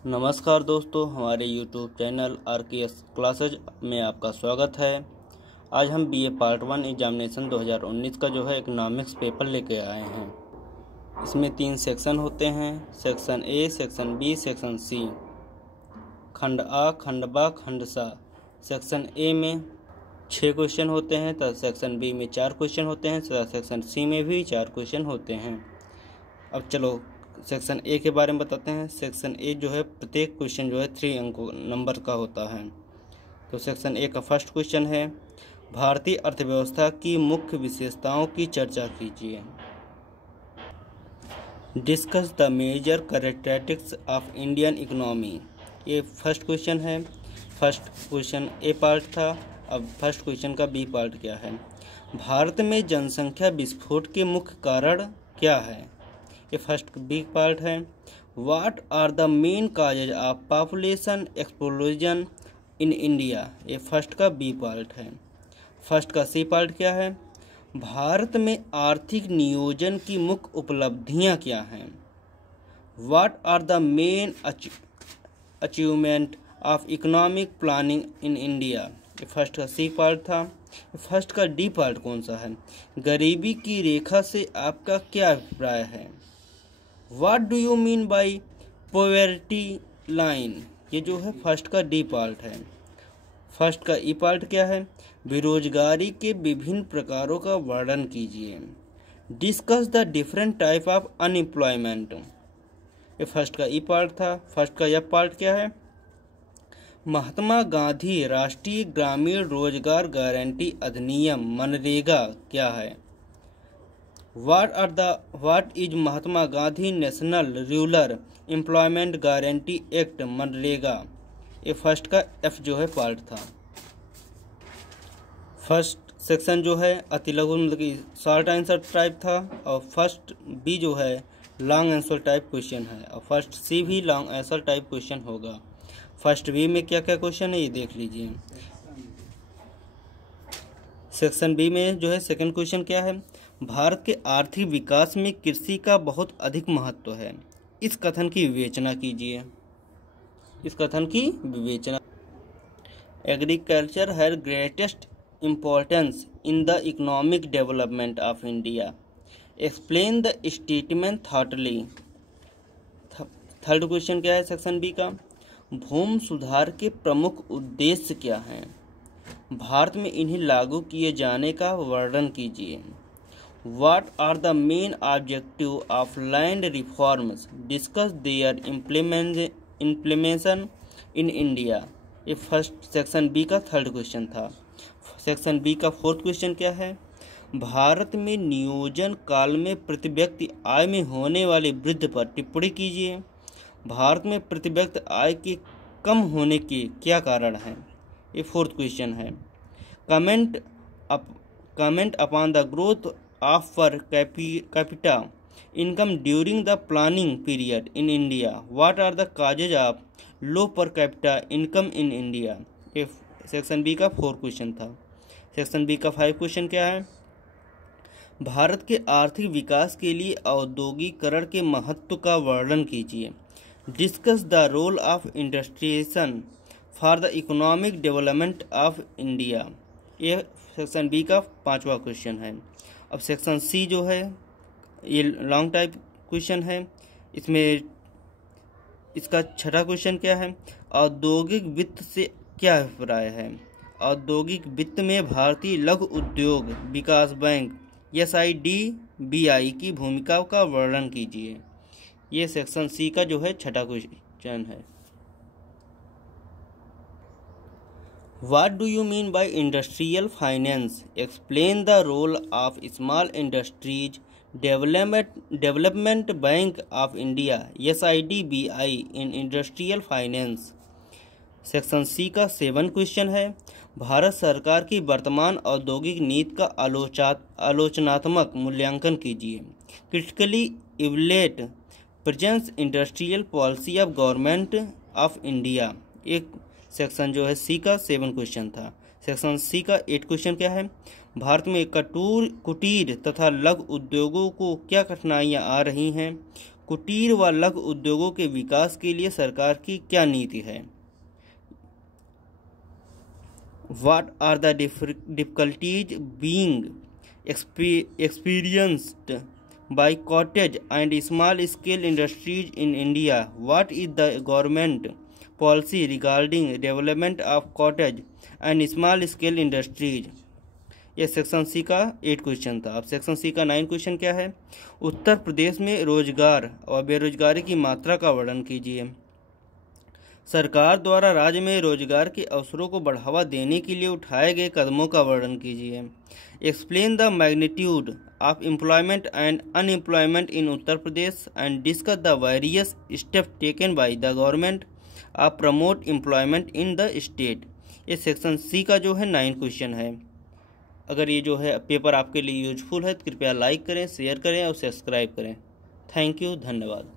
नमस्कार दोस्तों, हमारे YouTube चैनल RKS क्लासेज में आपका स्वागत है। आज हम BA पार्ट 1 एग्जामिनेशन 2019 का इकोनॉमिक्स पेपर लेके आए हैं। इसमें 3 सेक्शन होते हैं, section A, section B, section C. खंड आ, खंड बा, खंड सा। सेक्शन ए में 6 क्वेश्चन होते हैं तथा सेक्शन बी में 4 क्वेश्चन होते हैं तथा सेक्शन सी में भी 4 क्वेश्चन होते हैं। अब चलो सेक्शन ए के बारे में बताते हैं। सेक्शन ए प्रत्येक क्वेश्चन 3 नंबर का होता है। तो सेक्शन ए का फर्स्ट क्वेश्चन है, भारतीय अर्थव्यवस्था की मुख्य विशेषताओं की चर्चा कीजिए। Discuss the major characteristics of Indian economy. ये फर्स्ट क्वेश्चन है। फर्स्ट क्वेश्चन ए पार्ट था। अब फर्स्ट क्वेश्चन का बी पार्ट क्या है? भारत में जनसंख्या विस्फोट के मुख्य कारण क्या है? ये फर्स्ट बी पार्ट है। What are the main causes of population explosion in India? ये फर्स्ट का बी पार्ट है। फर्स्ट का सी पार्ट क्या है? भारत में आर्थिक नियोजन की मुख्य उपलब्धियां क्या हैं? What are the main achievement of economic planning in India? ये फर्स्ट का सी पार्ट था। फर्स्ट का डी पार्ट कौन सा है? गरीबी की रेखा से आपका क्या अभिप्राय है? What do you mean by poverty line? ये फर्स्ट का डी पार्ट है। फर्स्ट का ई पार्ट क्या है? बेरोजगारी के विभिन्न प्रकारों का वर्णन कीजिए। Discuss the different type of unemployment. ये फर्स्ट का ई पार्ट था। फर्स्ट का एफ पार्ट क्या है? महात्मा गांधी राष्ट्रीय ग्रामीण रोजगार गारंटी अधिनियम मनरेगा क्या है? What is Mahatma Gandhi national rural employment guarantee act मनरेगा? ये फर्स्ट का एफ पार्ट था। फर्स्ट सेक्शन अति लघु मतलब कि शॉर्ट आंसर टाइप था और first B long answer type question है और फर्स्ट सी भी लॉन्ग आंसर टाइप क्वेश्चन होगा। फर्स्ट बी में क्या क्या क्वेश्चन है ये देख लीजिए। सेक्शन बी में सेकंड क्वेश्चन क्या है? भारत के आर्थिक विकास में कृषि का बहुत अधिक महत्व है। इस कथन की विवेचना कीजिए। इस कथन की विवेचना। Agriculture has greatest importance in the economic development of India. Explain the statement thoroughly. Third question क्या है सेक्शन बी का? भूमि सुधार के प्रमुख उद्देश्य क्या हैं? भारत में इन्हें लागू किए जाने का वर्णन कीजिए। What are the main objectives of land reforms? Discuss their implementation in India. ये फर्स्ट सेक्शन बी का थर्ड क्वेश्चन था। सेक्शन बी का फोर्थ क्वेश्चन क्या है? भारत में नियोजन काल में प्रति व्यक्ति आय में होने वाली वृद्धि पर टिप्पणी कीजिए। भारत में प्रति व्यक्ति आय के कम होने के क्या कारण हैं? ये फोर्थ क्वेश्चन है। Comment upon the growth of per capita income during the planning period in India. What are the causes of low per capita income in India? ये सेक्शन बी का 4 क्वेश्चन था। सेक्शन बी का 5 question क्या है? भारत के आर्थिक विकास के लिए औद्योगिकरण के महत्व का वर्णन कीजिए। Discuss the role of industrialisation for the economic development of India. ये सेक्शन बी का 5वां क्वेश्चन है। अब सेक्शन सी ये लॉन्ग टाइप क्वेश्चन है। इसमें इसका छठा क्वेश्चन क्या है? औद्योगिक वित्त से क्या अभिप्राय है? औद्योगिक वित्त में भारतीय लघु उद्योग विकास बैंक SIDBI की भूमिका का वर्णन कीजिए। ये सेक्शन सी का छठा क्वेश्चन है। What do you mean by industrial finance? Explain the role of small industries development bank of India SIDBI in industrial finance. Section C का 7 क्वेश्चन है। भारत सरकार की वर्तमान औद्योगिक नीति का आलोचनात्मक मूल्यांकन कीजिए। Critically evaluate present industrial policy of government of India. एक सेक्शन सी का 7 क्वेश्चन था। सेक्शन सी का 8 क्वेश्चन क्या है? भारत में कुटीर तथा लघु उद्योगों को क्या कठिनाइयां आ रही हैं? कुटीर व लघु उद्योगों के विकास के लिए सरकार की क्या नीति है? What are the difficulties being experienced by cottage and small scale industries in India? What is the government policy regarding development of cottage and small scale industries? ये सेक्शन सी का 8 क्वेश्चन था। अब सेक्शन सी का 9 question क्या है? उत्तर प्रदेश में रोजगार और बेरोजगारी की मात्रा का वर्णन कीजिए। सरकार द्वारा राज्य में रोजगार के अवसरों को बढ़ावा देने के लिए उठाए गए कदमों का वर्णन कीजिए। Explain the magnitude of employment and unemployment in Uttar Pradesh and discuss the various step taken by the government of promote employment in the state. ये सेक्शन सी का जो है 9 क्वेश्चन है। अगर ये जो है पेपर आपके लिए यूजफुल है तो कृपया लाइक करें, शेयर करें और सब्सक्राइब करें। थैंक यू, धन्यवाद।